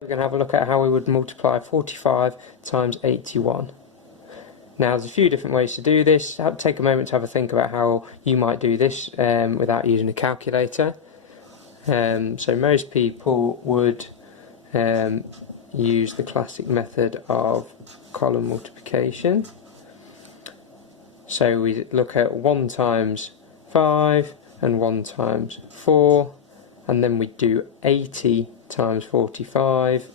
We're going to have a look at how we would multiply 45 times 81. Now there's a few different ways to do this. Take a moment to have a think about how you might do this without using a calculator. So most people would use the classic method of column multiplication. So we look at 1 times 5 and 1 times 4, and then we do 80 times 45.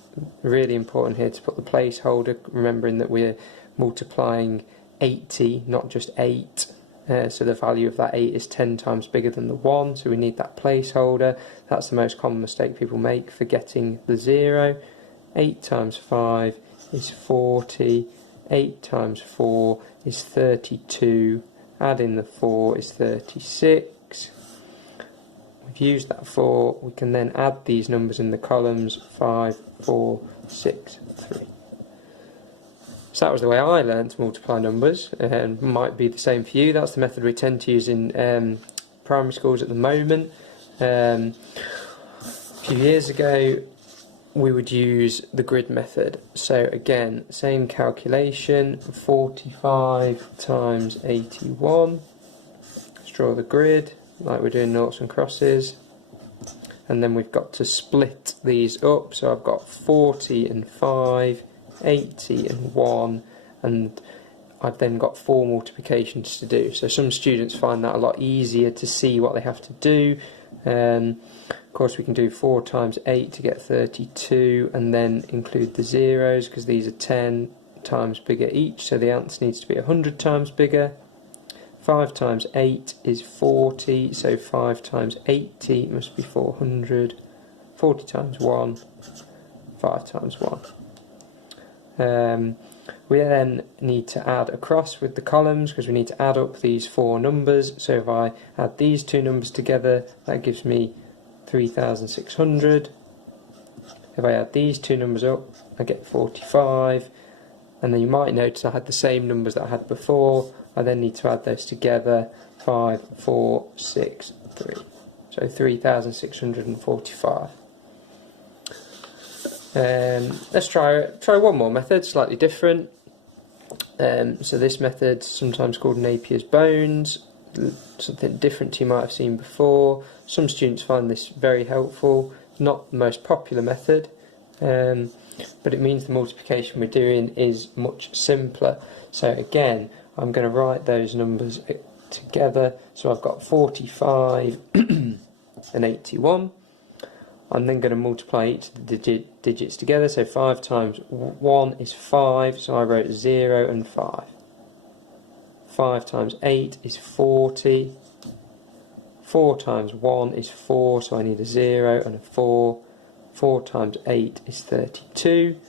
Really important here to put the placeholder, remembering that we're multiplying 80, not just 8. So the value of that 8 is 10 times bigger than the 1, so we need that placeholder. That's the most common mistake people make, forgetting the 0. 8 times 5 is 40, 8 times 4 is 32, add in the 4 is 36. We've used that 4, we can then add these numbers in the columns 5, 4, 6, 3. So that was the way I learned to multiply numbers, and might be the same for you. That's the method we tend to use in primary schools at the moment. A few years ago we would use the grid method. So again, same calculation, 45 times 81. Let's draw the grid like we're doing noughts and crosses, and then we've got to split these up. So I've got 40 and 5, 80 and 1, and I've then got 4 multiplications to do. So some students find that a lot easier to see what they have to do. Of course we can do 4 times 8 to get 32, and then include the zeros because these are 10 times bigger each, so the answer needs to be 100 times bigger. 5 times 8 is 40, so 5 times 80 must be 400. 40 times 1, 5 times 1. We then need to add across with the columns because we need to add up these 4 numbers. So if I add these 2 numbers together, that gives me 3,600. If I add these 2 numbers up, I get 45. And then you might notice I had the same numbers that I had before. I then need to add those together, 5, 4, 6, 3. So 3,645. Let's try one more method, slightly different. So this method is sometimes called Napier's bones, something different you might have seen before. Some students find this very helpful. Not the most popular method, but it means the multiplication we're doing is much simpler. So again, I'm going to write those numbers together. So I've got 45 and 81. I'm then going to multiply each of the digits together. So 5 times 1 is 5, so I wrote 0 and 5. 5 times 8 is 40. 4 times 1 is 4, so I need a 0 and a 4. 4 times 8 is 32.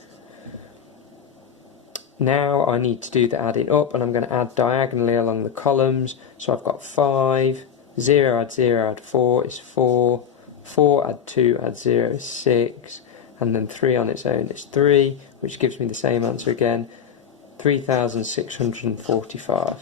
Now I need to do the adding up, and I'm going to add diagonally along the columns. So I've got 5, 0 add 0 add 4 is 4, 4 add 2 add 0 is 6, and then 3 on its own is 3, which gives me the same answer again, 3,645.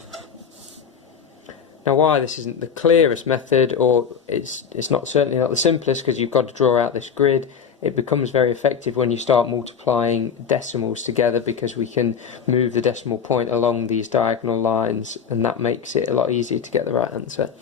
Now why this isn't the clearest method, or it's certainly not the simplest, because you've got to draw out this grid. It becomes very effective when you start multiplying decimals together, because we can move the decimal point along these diagonal lines, and that makes it a lot easier to get the right answer.